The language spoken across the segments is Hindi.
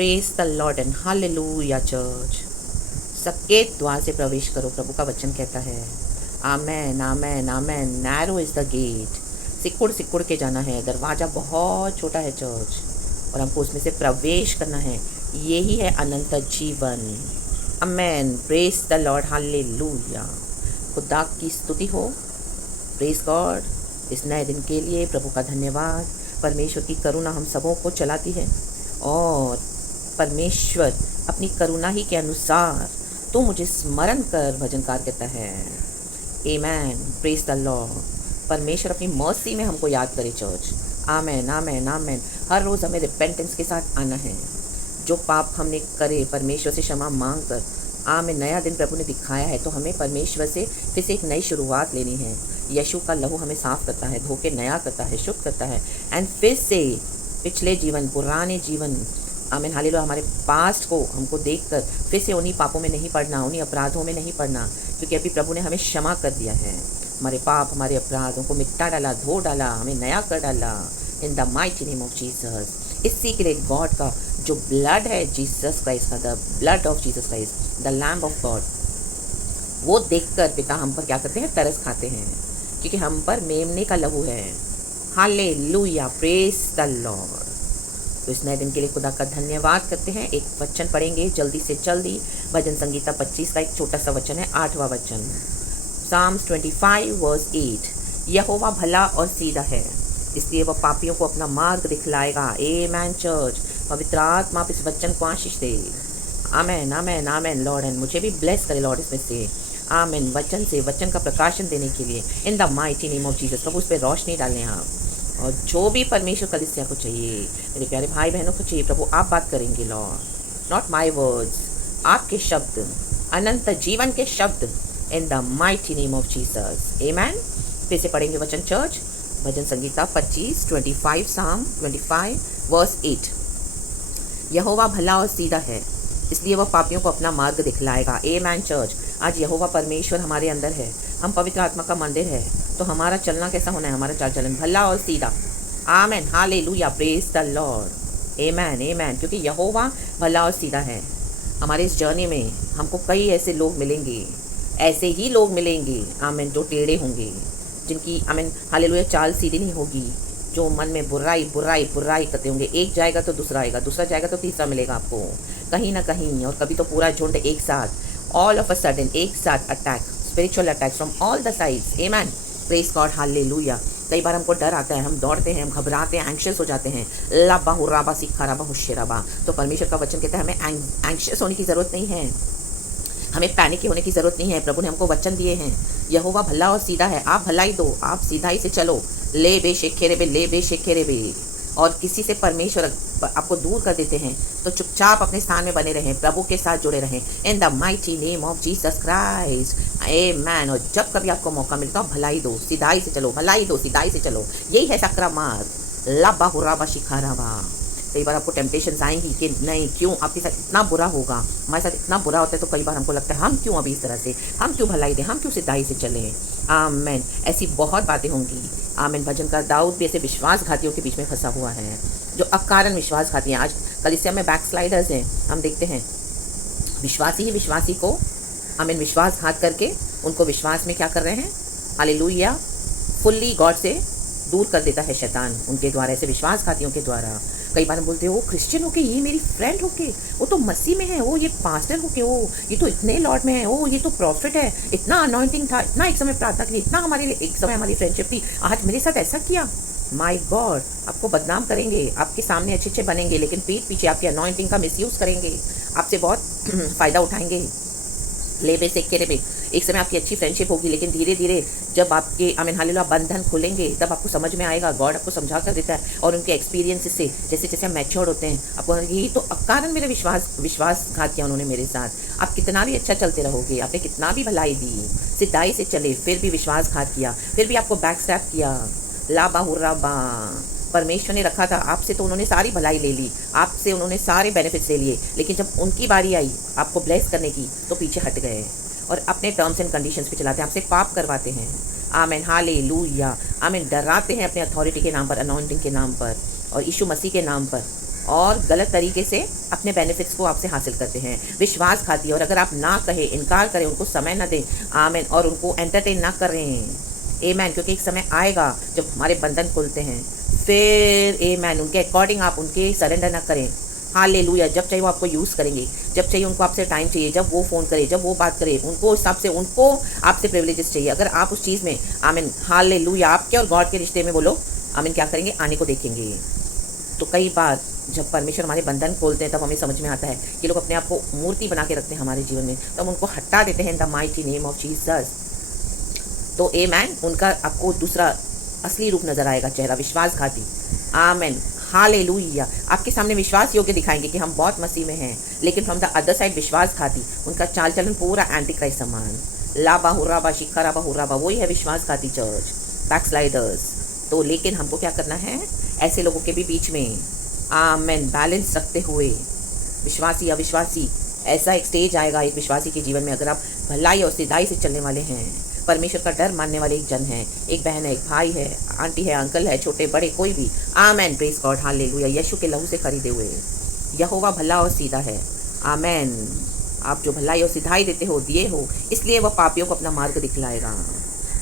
Praise the Lord and hallelujah church. सबके द्वार से प्रवेश करो, प्रभु का वचन कहता है। आमेन आमेन आमेन। नैरो इज़ द गेट, सिकुड़ सिकुड़ के जाना है। दरवाज़ा बहुत छोटा है चर्च, और हमको उसमें से प्रवेश करना है। यही है अनंत जीवन। Amen. Praise the Lord, hallelujah. खुदा की स्तुति हो। Praise God. इस नए दिन के लिए प्रभु का धन्यवाद। परमेश्वर की करुणा हम सबों को चलाती है, और परमेश्वर अपनी करुणा ही के अनुसार तो मुझे स्मरण कर, भजनकार कहता है। आमेन। Praise the Lord. परमेश्वर अपनी मर्सी में हमको याद करे चर्च। आमेन आमेन आमेन। हर रोज़ हमें रिपेंटेंस के साथ आना है। जो पाप हमने करे परमेश्वर से क्षमा मांग कर, आमेन। नया दिन प्रभु ने दिखाया है, तो हमें परमेश्वर से फिर से एक नई शुरुआत लेनी है। यीशु का लहू हमें साफ करता है, धो के नया करता है, शुद्ध करता है। एंड फिर से पिछले जीवन, पुराने जीवन, आमीन हालेलुया, हमारे पास्ट को हमको देखकर फिर से उन्हीं पापों में नहीं पड़ना, उन्हीं अपराधों में नहीं पड़ना, क्योंकि अभी प्रभु ने हमें क्षमा कर दिया है। हमारे पाप, हमारे अपराधों को मिटा डाला, धो डाला, हमें नया कर डाला। इन the mighty name of Jesus. इसी के लिए गॉड का जो ब्लड है, जीसस क्राइस्ट का, the blood of Jesus Christ, the lamb of God, वो देखकर पिता हम पर क्या करते हैं, तरस खाते हैं, क्योंकि हम पर मेमने का लहू है। हालेलुया। Praise the Lord. तो इस नए दिन के लिए खुदा का धन्यवाद करते हैं। एक वचन पढ़ेंगे जल्दी से जल्दी। भजन संगीता 25 का एक छोटा सा वचन है, 8वां वचन, साम्स 25 वर्स 8। यहोवा भला और सीधा है, इसलिए वह पापियों को अपना मार्ग दिखलाएगा। आमेन चर्च। पवित्र आत्मा आप इस वचन को आशीष दे। आमेन आमेन आमेन लॉर्ड। एंड मुझे भी ब्लेस करे लॉर्ड इसमें से। आमेन। वचन से, वचन का प्रकाशन देने के लिए in the mighty name of Jesus. प्रभु उस पर रोशनी डालें आप, और जो भी परमेश्वर कलीसिया को चाहिए, मेरे प्यारे भाई बहनों को चाहिए, प्रभु आप बात करेंगे लॉर्ड। नॉट माई वर्ड्स, आपके शब्द, अनंत जीवन के शब्द, in the mighty name of Jesus. Amen. फिर से पढ़ेंगे वचन चर्च। भजन संगीता 25 साम 25 वर्स 8। यहोवा भला और सीधा है, इसलिए वह पापियों को अपना मार्ग दिखलाएगा। आमेन चर्च। आज यहोवा परमेश्वर हमारे अंदर है, हम पवित्र आत्मा का मंदिर है, तो हमारा चलना कैसा होना है, हमारा चाल चलन भला और सीधा। Amen hallelujah. Praise the Lord. Amen amen. क्योंकि यहोवा भला और सीधा है। हमारे इस जर्नी में हमको कई ऐसे लोग मिलेंगे, ऐसे ही लोग मिलेंगे, आमेन, जो टेढ़े होंगे, जिनकी आमेन हालेलुया चाल सीधी नहीं होगी, जो मन में बुराई बुराई बुराई करते होंगे। एक जाएगा तो दूसरा आएगा, दूसरा जाएगा तो तीसरा मिलेगा आपको, कहीं ना कहीं, और कभी तो पूरा झुंड एक साथ, ऑल ऑफ अ सडन, एक साथ attack, spiritual attack from all the sides. Amen. Praise God. Hallelujah. कई बार हमको डर आता है, हम दौड़ते हैं, हम घबराते हैं, एंग्शियस हो जाते हैं। लाबा हुराबा सिखाराबा हुशेराबा। तो परमेश्वर का वचन कहता है हमें एंग्शियस होने की ज़रूरत नहीं है, हमें पैनिक होने की ज़रूरत नहीं है। प्रभु ने हमको वचन दिए हैं, यहोवा भला और सीधा है, आप भलाई दो, आप सीधाई से चलो। ले बे शेखेरे बे, ले बे शेखेरे बे। और किसी से परमेश्वर आपको दूर कर देते हैं, तो चुपचाप अपने स्थान में बने रहें, प्रभु के साथ जुड़े रहें। In the mighty name of Jesus Christ. Amen. और जब कभी आपको मौका मिलता हो, भलाई दो, सीधाई से चलो, भलाई दो, सीधाई से चलो। यही है सकरा मार्ग। लाबा हुराबा शिखाराबा। कई बार आपको टेम्पटेशंस आएंगी कि नहीं, क्यों आपके साथ इतना बुरा होगा, हमारे साथ इतना बुरा होता है, तो कई बार हमको लगता है हम क्यों अभी इस तरह से, हम क्यों भलाई दें, हम क्यों सिद्धाई से चलें। आमेन। ऐसी बहुत बातें होंगी। आमेन। भजनकार दाऊद भी ऐसे विश्वासघातियों के बीच में फंसा हुआ है, जो अकारण विश्वासघाती हैं। आज कलीसिया में बैकस्लाइडर्स हैं, हम देखते हैं विश्वासी ही विश्वासी को आमीन विश्वासघात करके उनको विश्वास में क्या कर रहे हैं, हालेलुया, फुल्ली गॉड से दूर कर देता है शैतान उनके द्वारा, ऐसे विश्वासघातियों के द्वारा। कई बार हम बोलते हो, वो क्रिश्चियन होके, ये मेरी फ्रेंड होके, वो तो मसीह में है, वो ये पास्टर होके, वो ये तो इतने लॉर्ड में है, वो ये तो प्रॉफिट है, इतना अनॉइंटिंग था, इतना एक समय प्रार्थना की, इतना हमारे लिए एक समय हमारी फ्रेंडशिप थी, आज मेरे साथ ऐसा किया। My God. आपको बदनाम करेंगे, आपके सामने अच्छे अच्छे बनेंगे, लेकिन पीठ पीछे आपकी अनॉइंटिंग का मिसयूज़ करेंगे, आपसे बहुत फ़ायदा उठाएंगे। ले बे से केरे बे। एक समय आपकी अच्छी फ्रेंडशिप होगी, लेकिन धीरे धीरे जब आपके आमीन हालेलुया बंधन खुलेंगे, तब आपको समझ में आएगा, गॉड आपको समझा कर देता है, और उनके एक्सपीरियंस से जैसे जैसे हम मैच्योर होते हैं, आपको यही तो अकारण मेरे विश्वासघात किया उन्होंने मेरे साथ। आप कितना भी अच्छा चलते रहोगे, आपने कितना भी भलाई दी, सिद्धाई से चले, फिर भी विश्वासघात किया, फिर भी आपको बैक स्टैप किया, लाबा हुर्राबा। परमेश्वर ने रखा था आपसे, तो उन्होंने सारी भलाई ले ली, आपसे उन्होंने सारे बेनिफिट्स ले लिए, लेकिन जब उनकी बारी आई आपको ब्लेस करने की, तो पीछे हट गए और अपने टर्म्स एंड कंडीशंस पे चलाते हैं, आपसे पाप करवाते हैं। आमीन हालेलुया। आमीन। डराते हैं अपने अथॉरिटी के नाम पर, अनॉइंटिंग के नाम पर, और यीशु मसीह के नाम पर। और गलत तरीके से अपने बेनिफिट्स को आपसे हासिल करते हैं। विश्वासघाती, और अगर आप ना कहें, इनकार करें, उनको समय ना दें, आमेन, और उनको एंटरटेन ना करें, आमेन, क्योंकि एक समय आएगा जब हमारे बंधन खुलते हैं, फिर आमेन उनके अकॉर्डिंग आप उनके सरेंडर ना करें। हालेलुया। जब चाहिए वो आपको यूज़ करेंगे, जब चाहिए उनको आपसे टाइम चाहिए, जब वो फ़ोन करे, जब वो बात करे, उनको हिसाब से उनको आपसे प्रिविलेजेस चाहिए। अगर आप उस चीज़ में आमीन हालेलुया आपके और गॉड के रिश्ते में बोलो आमीन क्या करेंगे, आने को देखेंगे। तो कई बार जब परमेश्वर हमारे बंधन खोलते हैं तब हमें समझ में आता है कि लोग अपने आप को मूर्ति बना के रखते हैं हमारे जीवन में, तो हम उनको हटा देते हैं इन the mighty name of Jesus. तो आमेन, उनका आपको दूसरा असली रूप नजर आएगा, चेहरा विश्वासघाती। Amen hallelujah. आपके सामने विश्वास योग्य दिखाएंगे कि हम बहुत मसीह में हैं, लेकिन फ्रॉम द अदर साइड विश्वासघाती, उनका चाल चलन पूरा एंटी क्राइस्ट समान। लाबा हुराबा शिखराबा हुराबा, वही है विश्वासघाती चर्च, बैकस्लाइडर्स। तो लेकिन हमको क्या करना है, ऐसे लोगों के भी बीच में आमेन बैलेंस रखते हुए, विश्वासी अविश्वासी, ऐसा एक स्टेज आएगा एक विश्वासी के जीवन में, अगर आप भलाई और सिधाई से चलने वाले हैं, परमेश्वर का डर मानने वाले एक जन है, एक बहन है, एक भाई है, आंटी है, अंकल है, छोटे बड़े कोई भी, आमेन, प्रेज गॉड, हालेलुया। यीशु के लहू से खरीदे हुए यहोवा भला और सीधा है, आमेन। आप जो भलाई और सिधाई देते हो, दिए हो, इसलिए वह पापियों को अपना मार्ग दिखलाएगा।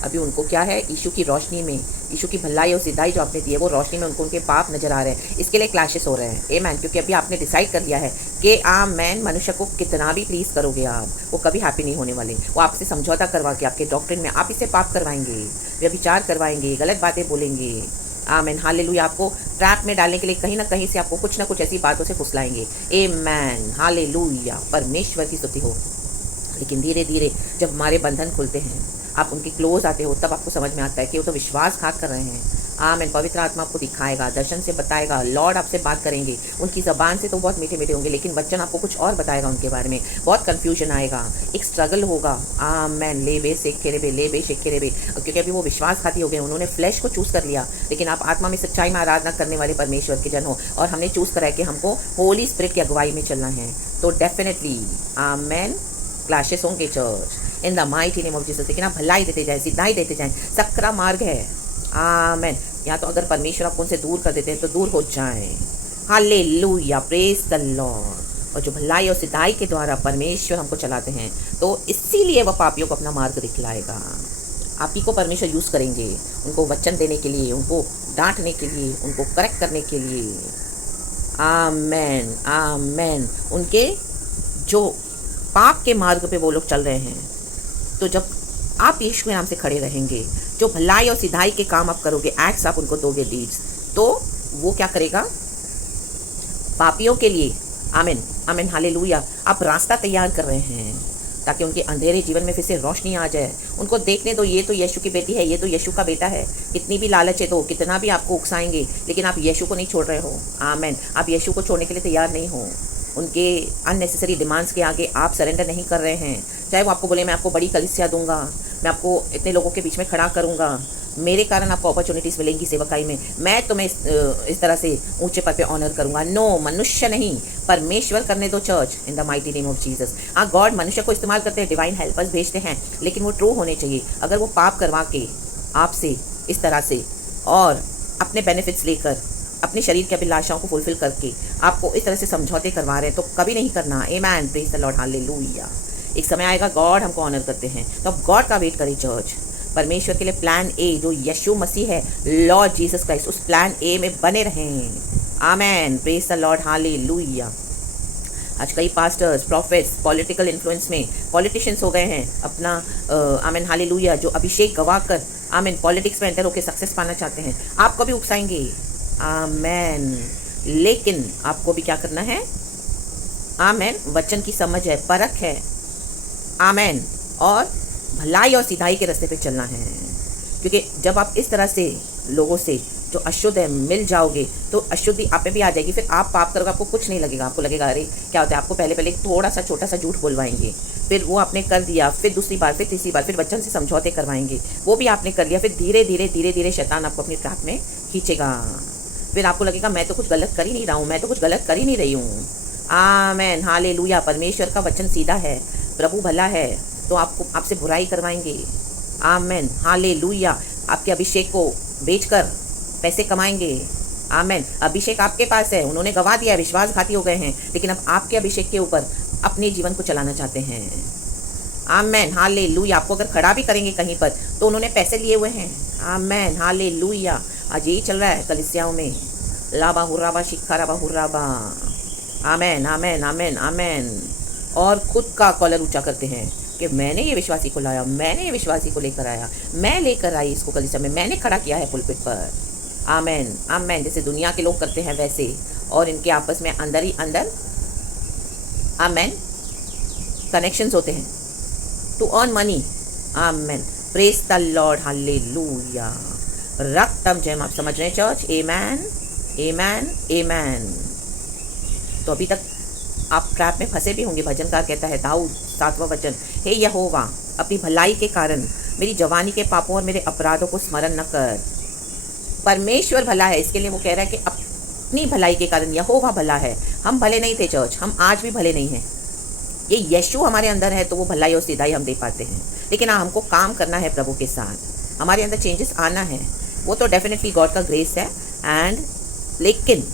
अभी उनको क्या है, यीशु की रोशनी में, यीशु की भलाई और सिधाई जो आपने दी है वो रोशनी में उनको उनके पाप नजर आ रहे हैं, इसके लिए क्लैशेस हो रहे हैं। आमेन, क्योंकि अभी आपने डिसाइड कर लिया है कि आमेन, मनुष्य को कितना भी प्लीज करोगे आप, वो कभी हैप्पी नहीं होने वाले। वो आपसे समझौता करवा के आपके डॉक्ट्रिन में आप इसे पाप करवाएंगे, व्यभिचार करवाएंगे, गलत बातें बोलेंगे। Amen hallelujah. आपको ट्रैप में डालने के लिए कहीं ना कहीं से आपको कुछ ना कुछ ऐसी बातों से फुसलाएंगे। आमेन हालेलुया, परमेश्वर की स्तुति हो। लेकिन धीरे धीरे जब हमारे बंधन खुलते हैं, आप उनके क्लोज आते हो, तब आपको समझ में आता है कि वो तो विश्वासघात कर रहे हैं। आमीन। पवित्र आत्मा आपको दिखाएगा, दर्शन से बताएगा, लॉर्ड आपसे बात करेंगे। उनकी ज़बान से तो बहुत मीठे मीठे होंगे, लेकिन वचन आपको कुछ और बताएगा उनके बारे में। बहुत कन्फ्यूजन आएगा, एक स्ट्रगल होगा। आमीन। ले बे शेखे बे, क्योंकि अभी वो विश्वासघाती हो गए, उन्होंने फ्लैश को चूज़ कर लिया। लेकिन आप आत्मा में सच्चाई में आराधना करने वाले परमेश्वर के जन हो, और हमने चूज़ करा है कि हमको होली स्पिरिट की अगुवाई में चलना है। तो डेफिनेटली आमीन क्लैशेस होंगे church, in the mighty name of Jesus. लेकिन आप भलाई देते जाएं, सिद्धाई देते जाएं, सकरा मार्ग है। आमीन। या तो अगर परमेश्वर आपको उनसे दूर कर देते हैं तो दूर हो जाएं। Hallelujah, praise the Lord. और जो भलाई और सिद्धाई के द्वारा परमेश्वर हमको चलाते हैं, तो इसीलिए वह पापियों को अपना मार्ग दिखलाएगा। आप ही को परमेश्वर यूज़ करेंगे, उनको वचन देने के लिए, उनको डांटने के लिए, उनको करेक्ट करने के लिए। आमीन आमीन। उनके जो पाप के मार्ग पे वो लोग चल रहे हैं, तो जब आप यीशु के नाम से खड़े रहेंगे, जो भलाई और सिधाई के काम आप करोगे, एक्ट्स आप उनको दोगे, डीड्स, तो वो क्या करेगा पापियों के लिए। आमीन आमीन हालेलुया। आप रास्ता तैयार कर रहे हैं ताकि उनके अंधेरे जीवन में फिर से रोशनी आ जाए। उनको देखने दो, ये तो यीशु की बेटी है, ये तो यीशु का बेटा है। कितनी भी लालच है तो कितना भी आपको उकसाएंगे, लेकिन आप यीशु को नहीं छोड़ रहे हो। आमीन। आप यीशु को छोड़ने के लिए तैयार नहीं हो। उनके अननेसेसरी डिमांड्स के आगे आप सरेंडर नहीं कर रहे हैं। चाहे वो आपको बोले मैं आपको बड़ी कलीसिया दूंगा, मैं आपको इतने लोगों के बीच में खड़ा करूंगा, मेरे कारण आपको अपॉर्चुनिटीज़ मिलेंगी सेवकाई में, मैं तुम्हें इस तरह से ऊंचे पद पे ऑनर करूंगा। नो, मनुष्य नहीं, परमेश्वर करने दो church, in the mighty name of Jesus. हाँ, गॉड मनुष्य को इस्तेमाल करते हैं, डिवाइन हेल्पर्स भेजते हैं, लेकिन वो ट्रू होने चाहिए। अगर वो पाप करवा के आपसे इस तरह से और अपने बेनिफिट्स लेकर, अपने शरीर की अभिलाषाओं को फुलफिल करके आपको इस तरह से समझौते करवा रहे हैं, तो कभी नहीं करना। आमीन, प्रेज द लॉर्ड, हालेलुया। एक समय आएगा गॉड हमको ऑनर करते हैं, तो अब गॉड का वेट करें चर्च। परमेश्वर के लिए प्लान ए जो यीशु मसीह है, लॉर्ड जीसस क्राइस्ट, उस प्लान ए में बने रहें। आमीन, प्रेज द लॉर्ड, हालेलुया। आज कई पास्टर्स, प्रॉफिट्स, पॉलिटिकल इन्फ्लुएंस में पॉलिटिशियंस हो गए हैं अपना। आमीन हालेलुया। जो अभिषेक गवा कर आमीन पॉलिटिक्स में एंटर होकर सक्सेस पाना चाहते हैं, आपको भी उकसाएंगे। आमीन। लेकिन आपको भी क्या करना है? आमीन। वचन की समझ है, परख है। आमीन। और भलाई और सिधाई के रास्ते पे चलना है, क्योंकि जब आप इस तरह से लोगों से जो अशुद्ध है मिल जाओगे, तो अशुद्धि आप पे भी आ जाएगी। फिर आप पाप करोगे, आपको कुछ नहीं लगेगा। आपको लगेगा अरे क्या होता है। आपको पहले पहले थोड़ा सा छोटा सा झूठ बोलवाएंगे, फिर वो आपने कर दिया, फिर दूसरी बार, फिर तीसरी बार, फिर वचन से समझौते करवाएंगे, वो भी आपने कर लिया। फिर धीरे धीरे धीरे धीरे शैतान आपको अपनी ट्रैप में खींचेगा। फिर आपको लगेगा मैं तो कुछ गलत कर ही नहीं रहा हूँ, मैं तो कुछ गलत कर ही नहीं रही हूँ। आमीन हालेलुया। परमेश्वर का वचन सीधा है, प्रभु भला है, तो आपको आपसे बुराई करवाएंगे। आमीन हालेलुया। आपके अभिषेक को बेचकर पैसे कमाएंगे। आमेन। अभिषेक आपके पास है, उन्होंने गवा दिया है, विश्वासघाती हो गए हैं, लेकिन अब आपके अभिषेक के ऊपर अपने जीवन को चलाना चाहते हैं। आमेन, हालेलुया। आपको अगर खड़ा भी करेंगे कहीं पर तो उन्होंने पैसे लिए हुए हैं। आमेन, हालेलुया। आज यही चल रहा है कलीसियाओं में। लाबा हुर्राबा शिखाराबा हुर्राबा। आमेन, आमेन, आमेन, आमेन। और खुद का कॉलर ऊंचा करते हैं कि मैंने ये विश्वासी को लाया, मैंने ये विश्वासी को लेकर आया, मैं लेकर आई इसको कलीसिया में, मैंने खड़ा किया है पुलपिट पर। आमेन, आमेन। जैसे दुनिया के लोग करते हैं वैसे, और इनके आपस में अंदर ही अंदर आमेन कनेक्शंस होते हैं to earn money. Amen, praise the Lord, hallelujah. रक्तम जय। आप समझ रहे हैं चर्च? आमेन, आमेन, आमेन। तो अभी तक आप ट्रैप में फंसे भी होंगे। भजनकार कहता है, दाऊद 7वां वचन, हे यहोवा अपनी भलाई के कारण मेरी जवानी के पापों और मेरे अपराधों को स्मरण न कर। परमेश्वर भला है, इसके लिए वो कह रहा है कि अपनी भलाई के कारण यहोवा भला है। हम भले नहीं थे चर्च, हम आज भी भले नहीं हैं। ये यीशु हमारे अंदर है तो वो भलाई और सीधाई हम दे पाते हैं। लेकिन हाँ, हमको काम करना है प्रभु के साथ, हमारे अंदर चेंजेस आना है। वो तो डेफिनेटली गॉड का ग्रेस है। एंड लेकिन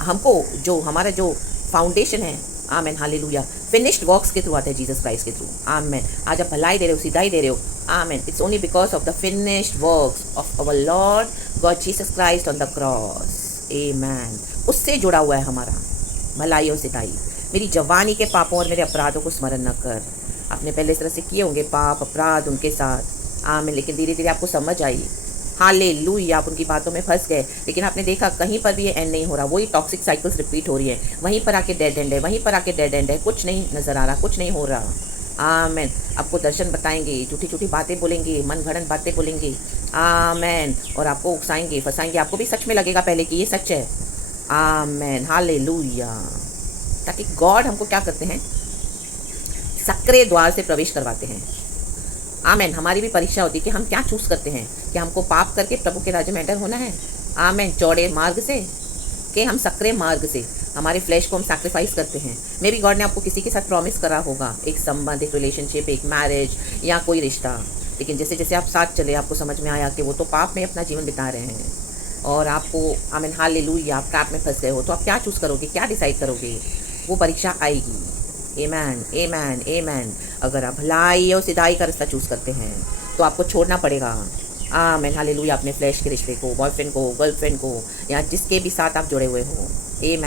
हमको जो हमारा जो फाउंडेशन है, आमेन, हालेलुया, फिनिश्ड वर्क्स के थ्रू आता है, जीसस क्राइस्ट के थ्रू। आमेन। आज आप भलाई दे रहे हो, सीधाई दे रहे हो। Amen. It's only because of the finished works of our Lord God Jesus Christ on the cross. Amen. उससे जुड़ा हुआ है हमारा भलाई और सीधाई। मेरी जवानी के पापों और मेरे अपराधों को स्मरण न कर। आपने पहले इस तरह से किए होंगे पाप अपराध उनके साथ। आमीन। लेकिन धीरे धीरे आपको समझ आई। हालेलुया। आप उनकी बातों में फंस गए, लेकिन आपने देखा कहीं पर भी ये एंड नहीं हो रहा। वही टॉक्सिक साइकिल्स रिपीट हो रही है। वहीं पर आके डेड एंड है, वहीं पर आके डेड एंड है। कुछ नहीं नज़र आ रहा, कुछ नहीं हो रहा। आमेन। आपको दर्शन बताएंगे, झूठी झूठी बातें बोलेंगे, मन घड़न बातें बोलेंगे। आमेन। और आपको उकसाएंगे, फंसाएंगे। आपको भी सच में लगेगा पहले कि ये सच है। आमेन, हालेलुया। ताकि गॉड हमको क्या करते हैं, सक्रिय द्वार से प्रवेश करवाते हैं। आमेन। हमारी भी परीक्षा होती है कि हम क्या चूज़ करते हैं, कि हमको पाप करके प्रभु के राज्य में एंटर होना है। आमेन। चौड़े मार्ग से कि हम सक्रिय मार्ग से हमारे फ्लैश को हम सैक्रिफाइस करते हैं। मे बी गॉड ने आपको किसी के साथ प्रॉमिस करा होगा, एक संबंध, एक रिलेशनशिप, एक मैरिज या कोई रिश्ता। लेकिन जैसे जैसे आप साथ चले, आपको समझ में आया कि वो तो पाप में अपना जीवन बिता रहे हैं और आपको, आमीन, हालेलुया, आप ट्रैप में फंस गए हो। तो आप क्या चूज़ करोगे, क्या डिसाइड करोगे? वो परीक्षा आएगी। आमेन, आमेन, आमेन। अगर आप भलाई और सीधाई का रास्ता चूज़ करते हैं तो आपको छोड़ना पड़ेगा। आमेन, हालेलुया, अपने फ्लैश के रिश्ते को, बॉयफ्रेंड को, गर्लफ्रेंड को, या जिसके भी साथ आप जुड़े हुए हो। आमेन,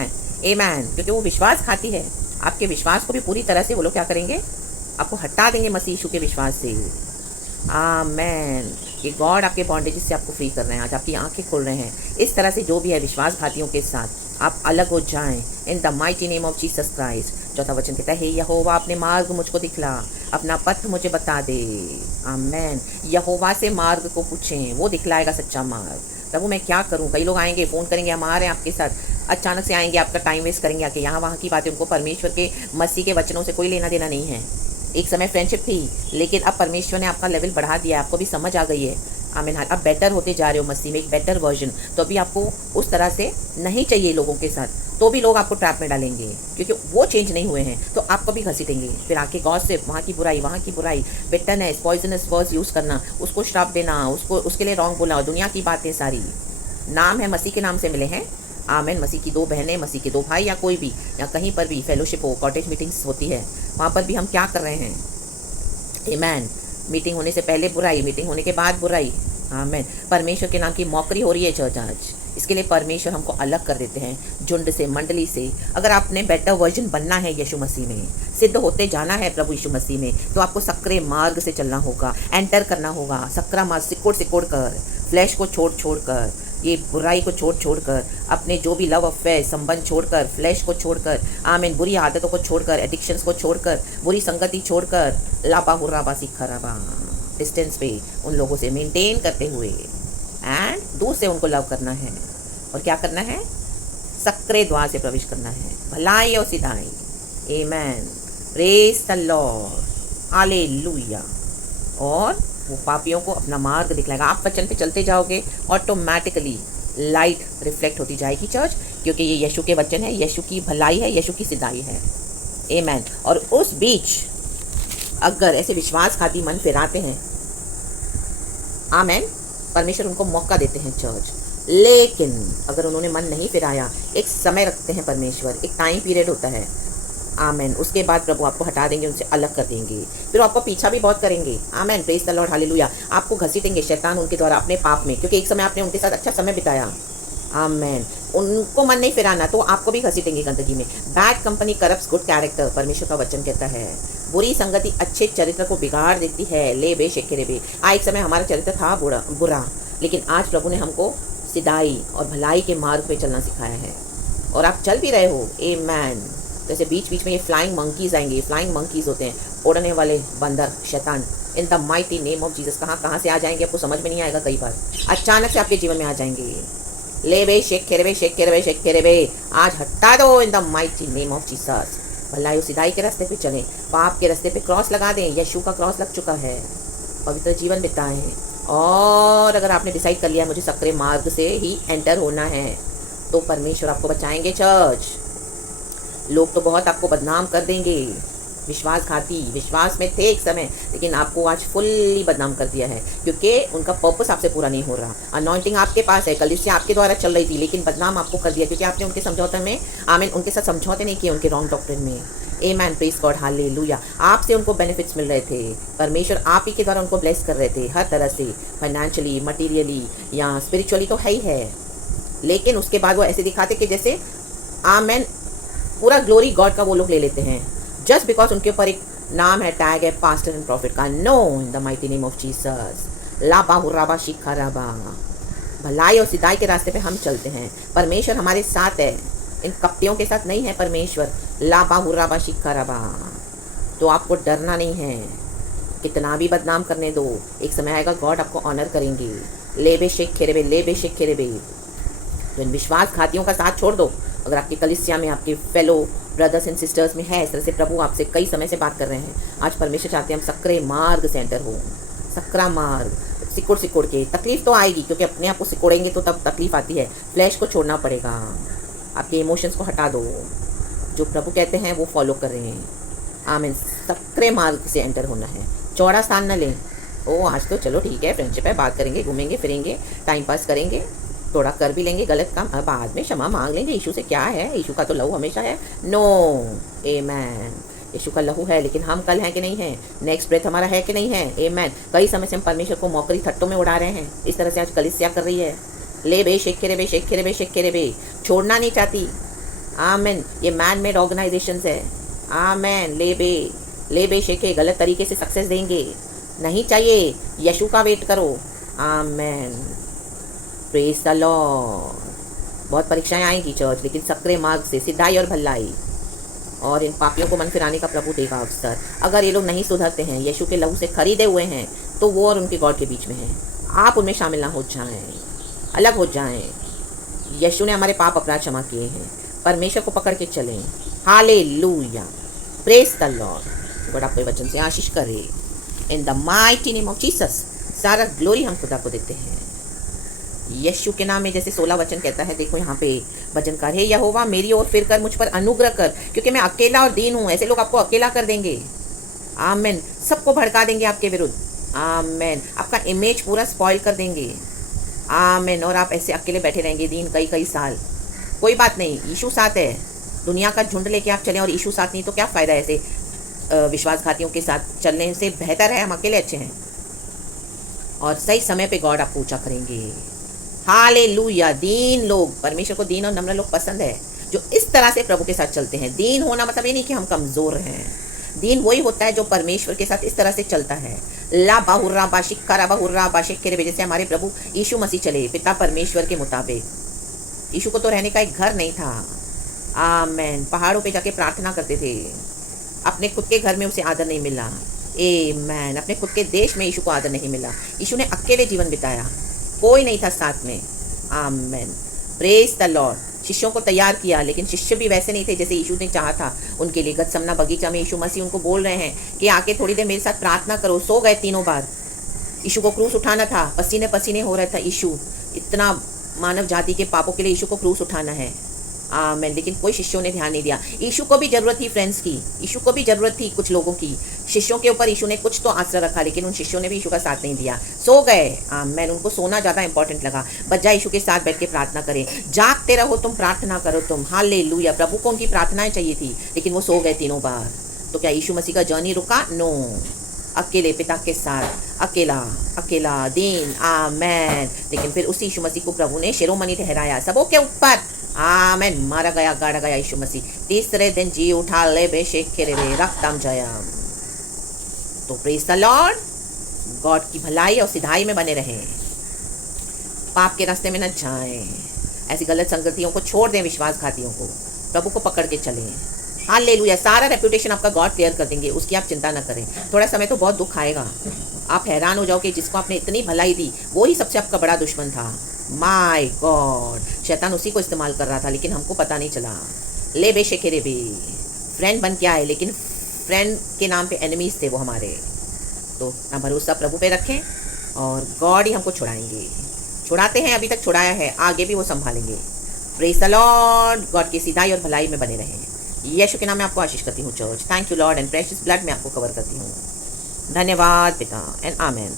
आमेन। क्योंकि वो विश्वास खाती है। आपके विश्वास को भी पूरी तरह से वो लोग क्या करेंगे, आपको हटा देंगे मसीह यीशु के विश्वास से। आमेन। ये गॉड आपके बॉन्डेजेस से आपको फ्री कर रहे हैं। आज आपकी आंखें खोल रहे हैं। इस तरह से जो भी है विश्वासघातियों के साथ आप अलग हो जाएं इन the mighty name of Jesus Christ. चौथा वचन कहता है, हे यहोवा अपने मार्ग मुझको दिखला, अपना पथ मुझे बता दे। आमेन। यहोवा से मार्ग को पूछें, वो दिखलाएगा सच्चा मार्ग। प्रभु मैं क्या करूं? कई लोग आएंगे, फ़ोन करेंगे, हम आ रहे हैं आपके साथ, अचानक से आएंगे, आपका टाइम वेस्ट करेंगे आके यहाँ वहाँ की बातें। उनको परमेश्वर के मसीह के वचनों से कोई लेना देना नहीं है। एक समय फ्रेंडशिप थी, लेकिन अब परमेश्वर ने आपका लेवल बढ़ा दिया, आपको भी समझ आ गई है। आमीन। अब बेटर होते जा रहे हो मसीह में, एक बेटर वर्जन। तो अभी आपको उस तरह से नहीं चाहिए लोगों के साथ, तो भी लोग आपको ट्रैप में डालेंगे क्योंकि वो चेंज नहीं हुए हैं, तो आपको भी घसीटेंगे। फिर आके गॉसिप, वहाँ की बुराई, वहाँ की बुराई, बिटरनेस, पॉइजनस वर्ड्स यूज़ करना, उसको श्राप देना, उसको उसके लिए रॉन्ग बोला, दुनिया की बातें सारी। नाम है मसीह के नाम से मिले हैं। आमीन। मसीह की 2 बहनें, मसीह के 2 भाई, या कोई भी, या कहीं पर भी फेलोशिप हो, कॉटेज मीटिंग्स होती है, वहाँ पर भी हम क्या कर रहे हैं? आमीन। मीटिंग होने से पहले बुराई, मीटिंग होने के बाद बुराई। आमीन। परमेश्वर के नाम की मौकरी हो रही है चर्च आज। इसके लिए परमेश्वर हमको अलग कर देते हैं झुंड से, मंडली से। अगर आपने बेटर वर्जन बनना है यीशु मसीह में, सिद्ध होते जाना है प्रभु यीशु मसीह में, तो आपको सक्रिय मार्ग से चलना होगा, एंटर करना होगा। सक्रा मार्ग सिकोड़ कर, फ्लैश को छोड़ कर, ये बुराई को छोड़ कर, अपने जो भी लव अफेयर संबंध छोड़कर, फ्लैश को छोड़कर, आमीन, बुरी आदतों को छोड़कर, एडिक्शंस को छोड़कर, बुरी संगति छोड़कर, लापा हुर्राबा सिखराबा, डिस्टेंस पे उन लोगों से मेंटेन करते हुए एंड दूर से उनको लव करना है। और क्या करना है? सक्रिय द्वार से प्रवेश करना है, भलाई और सिधाई। Amen. Praise the Lord, hallelujah. और वो पापियों को अपना मार्ग दिखलाएगा। आप वचन पे चलते जाओगे, ऑटोमेटिकली लाइट रिफ्लेक्ट होती जाएगी चर्च, क्योंकि ये यीशु के वचन है, यीशु की भलाई है, यीशु की सिधाई है। आमेन। और उस बीच अगर ऐसे विश्वासघाती मन फिराते हैं, आमेन, परमेश्वर उनको मौका देते हैं चर्च। लेकिन अगर उन्होंने मन नहीं फिराया, एक समय रखते हैं परमेश्वर, एक टाइम पीरियड होता है। आमेन। उसके बाद प्रभु आपको हटा देंगे, उनसे अलग कर देंगे, फिर आपको पीछा भी बहुत करेंगे। Amen. Praise the Lord, hallelujah. आपको घसीटेंगे शैतान उनके द्वारा अपने पाप में, क्योंकि एक समय आपने उनके साथ अच्छा समय बिताया। आमेन। उनको मन नहीं फिराना तो आपको भी घसीटेंगे गंदगी में। Bad company corrupts good character, परमेश्वर का वचन कहता है। बुरी संगति अच्छे चरित्र को बिगाड़ देती है। ले बे शेखे रे बे। एक समय हमारा चरित्र था बुरा, लेकिन आज प्रभु ने हमको सिधाई और भलाई के मार्ग पे चलना सिखाया है, और आप चल भी रहे हो। आमेन। जैसे बीच बीच में ये फ्लाइंग मंकीज आएंगे। फ्लाइंग मंकीज होते हैं उड़ने वाले बंदर, शैतान। इन the mighty name of Jesus. कहाँ से आ जाएंगे आपको समझ में नहीं आएगा। कई बार अचानक से आपके जीवन में आ जाएंगे। ले बे शेख खेरे बे, शेख खेरे बे, शेख खेरे बे। आज हटा दो इन the mighty name of Jesus. भलाई सिधाई के रास्ते पे चलें, पाप के रास्ते पे क्रॉस लगा दें। यीशु का क्रॉस लग चुका है। पवित्र जीवन बिताएं। और अगर आपने डिसाइड कर लिया मुझे सक्रिय मार्ग से ही एंटर होना है, तो परमेश्वर आपको बचाएंगे। चर्च लोग तो बहुत आपको बदनाम कर देंगे, विश्वासघाती। विश्वास में थे एक समय, लेकिन आपको आज फुल्ली बदनाम कर दिया है, क्योंकि उनका पर्पस आपसे पूरा नहीं हो रहा। अनॉइंटिंग आपके पास है, कलीसिया आपके द्वारा चल रही थी, लेकिन बदनाम आपको कर दिया, क्योंकि आपने उनके समझौते में, आमीन, उनके साथ समझौते नहीं किए, उनके रॉन्ग डॉक्ट्रिन में। आमेन। Praise God, hallelujah. आपसे उनको बेनिफिट्स मिल रहे थे, परमेश्वर आप ही के द्वारा उनको ब्लेस कर रहे थे हर तरह से, फाइनेंशियली, मटीरियली या स्पिरिचुअली तो है ही है। लेकिन उसके बाद वो ऐसे दिखाते कि जैसे आमेन पूरा ग्लोरी गॉड का वो लोग ले लेते हैं, जस्ट बिकॉज उनके ऊपर एक नाम है, टैग है पास्टर एंड प्रॉफिट का। No, in the mighty name of Jesus. लाबा हुर्राबा शिखा राबा। भलाई और सिधाई के रास्ते पे हम चलते हैं। परमेश्वर हमारे साथ है, इन कपटियों के साथ नहीं है परमेश्वर। लाबा हुर्राबा शिखा राबा। तो आपको डरना नहीं है, कितना भी बदनाम करने दो, एक समय आएगा गॉड आपको ऑनर करेंगे। ले बे शेख खेरे बे, ले बे शेख खेरे बे। तो इन विश्वासघातियों का साथ छोड़ दो। अगर आपके कलिसिया में, आपके फेलो ब्रदर्स एंड सिस्टर्स में है इस तरह से, प्रभु आपसे कई समय से बात कर रहे हैं। आज परमेश्वर चाहते हैं हम सक्रिय मार्ग से एंटर हो। सक्रा मार्ग, सिकुड़ के। तकलीफ तो आएगी, क्योंकि अपने आप को सिकुड़ेंगे तो तब तकलीफ आती है। फ्लैश को छोड़ना पड़ेगा, आपके इमोशंस को हटा दो। जो प्रभु कहते हैं वो फॉलो कर रहे हैं। आमीन। सक्रिय मार्ग से एंटर होना है। चौड़ा स्थान न लें। ओ आज तो चलो ठीक है, फ्रेंडशिप है, बात करेंगे, घूमेंगे फिरेंगे, टाइम पास करेंगे, थोड़ा कर भी लेंगे गलत काम, बाद में क्षमा मांग लेंगे। यीशु से क्या है, यीशु का तो लहू हमेशा है। नो, आमेन। यीशु का लहू है, लेकिन हम कल हैं कि नहीं है, नेक्स्ट ब्रेथ हमारा है कि नहीं है। आमेन। कई समय से हम परमेश्वर को मौकरी थट्टों में उड़ा रहे हैं, इस तरह से आज कलीसिया कर रही है। ले बे शेख खेरे बे, शेख खेरे बे, शेख खेरे बे। छोड़ना नहीं चाहती। आमेन। ये मैन मेड ऑर्गेनाइजेशन है। आमेन। ले बे शेखे गलत तरीके से सक्सेस देंगे, नहीं चाहिए। यीशु का वेट करो। आमेन। Praise the Lord. बहुत परीक्षाएं आएंगी चर्च, लेकिन सक्रिय मार्ग से सिधाई और भलाई, और इन पापियों को मन फिराने का प्रभु देगा अवसर। अगर ये लोग नहीं सुधरते हैं, यीशु के लहू से खरीदे हुए हैं, तो वो और उनके गॉड के बीच में हैं। आप उनमें शामिल ना हो जाएं, अलग हो जाएं। यीशु ने हमारे पाप अपराध क्षमा किए हैं। परमेश्वर को पकड़ के चलें। Hallelujah. Praise the Lord. God आपके वचन से आशीष करे। इन the mighty name of Jesus सारा ग्लोरी हम खुदा को देते हैं। यीशु के नाम में, जैसे 16 वचन कहता है, देखो यहाँ पे भजनकार, हे यहोवा मेरी ओर फिर कर, मुझ पर अनुग्रह कर, क्योंकि मैं अकेला और दीन हूँ। ऐसे लोग आपको अकेला कर देंगे। आमेन। सबको भड़का देंगे आपके विरुद्ध। आमेन। आपका इमेज पूरा स्पॉइल कर देंगे। आमेन। और आप ऐसे अकेले बैठे रहेंगे दीन कई साल। कोई बात नहीं, यीशु साथ है। दुनिया का झुंड लेके आप चलें और यीशु साथ नहीं, तो क्या फ़ायदा ऐसे विश्वासघातियों के साथ चलने से? बेहतर है हम अकेले अच्छे हैं। और सही समय पे गॉड आपको ऊंचा करेंगे। हालेलुया। दीन लोग, परमेश्वर को दीन और नम्र लोग पसंद है, जो इस तरह से प्रभु के साथ चलते हैं। दीन होना मतलब ये नहीं कि हम कमज़ोर हैं। दीन वही होता है जो परमेश्वर के साथ इस तरह से चलता है। ला बाहुर्रा बाशिक खरा बाहुर्रा बाशिक के वजह से हमारे प्रभु यीशु मसीह चले पिता परमेश्वर के मुताबिक। यीशु को तो रहने का एक घर नहीं था। आमेन। पहाड़ों पे जाके प्रार्थना करते थे। अपने खुद के घर में उसे आदर नहीं मिला। आमेन। अपने खुद के देश में यीशु को आदर नहीं मिला। यीशु ने अकेले जीवन बिताया, कोई नहीं था साथ में। आमेन। Praise the Lord. शिष्यों को तैयार किया, लेकिन शिष्य भी वैसे नहीं थे जैसे यीशु ने चाहा था उनके लिए। गतसमना बगीचा में यीशु मसीह उनको बोल रहे हैं कि आके थोड़ी देर मेरे साथ प्रार्थना करो। सो गए 3 बार। यीशु को क्रूस उठाना था, पसीने पसीने हो रहा था यीशु। इतना मानव जाति के पापों के लिए यीशु को क्रूस उठाना है। आमेन। लेकिन कोई शिष्यों ने ध्यान नहीं दिया। यीशु को भी ज़रूरत थी फ्रेंड्स की, यीशु को भी ज़रूरत थी कुछ लोगों की। शिष्यों के ऊपर यीशु ने कुछ तो आसरा रखा, लेकिन उन शिष्यों ने भी यीशु का साथ नहीं दिया, सो गए। आमेन। उनको सोना ज़्यादा इंपॉर्टेंट लगा। बजाय यीशु के साथ बैठ के प्रार्थना करें। जागते रहो तुम, प्रार्थना करो तुम। हालेलुया। प्रभु को उनकी प्रार्थनाएं चाहिए थी, लेकिन वो सो गए तीनों बार। तो क्या यीशु मसीह का जर्नी रुका? नो। अकेले पिता के साथ, अकेला अकेला दिन। आमेन। लेकिन फिर उसी यीशु मसीह को प्रभु ने शिरोमणि ठहराया सबों के ऊपर। आमेन। मारा गया, गाड़ा गया यीशु मसीह। तीसरे दिन जी उठा, ले बेशेखे रे रक्तम जयम। तो प्रेज द लॉर्ड। गॉड की भलाई और सिधाई में बने रहें, पाप के रास्ते में न जाएं, ऐसी गलत संगतियों को छोड़ दें, विश्वासघातियों को, प्रभु को पकड़ के चलें। हालेलुया। सारा रेपुटेशन आपका गॉड क्लियर कर देंगे, उसकी आप चिंता ना करें। थोड़ा समय तो बहुत दुख आएगा, आप हैरान हो जाओगे जिसको आपने इतनी भलाई दी वो ही सबसे आपका बड़ा दुश्मन था। माय गॉड, शैतान उसी को इस्तेमाल कर रहा था, लेकिन हमको पता नहीं चला। ले बेशेखे रे बे, फ्रेंड बन के आए, लेकिन फ्रेंड के नाम पे एनिमीज थे वो हमारे। तो अपना भरोसा प्रभु पे रखें और गॉड ही हमको छुड़ाएंगे। छुड़ाते हैं, अभी तक छुड़ाया है, आगे भी वो संभालेंगे। Praise the Lord. गॉड की सिधाई और भलाई में बने रहें। यीशु के नाम में आपको आशीष करती हूँ church. Thank you Lord, and precious blood में आपको कवर करती हूँ। धन्यवाद पिता, एंड आमेन।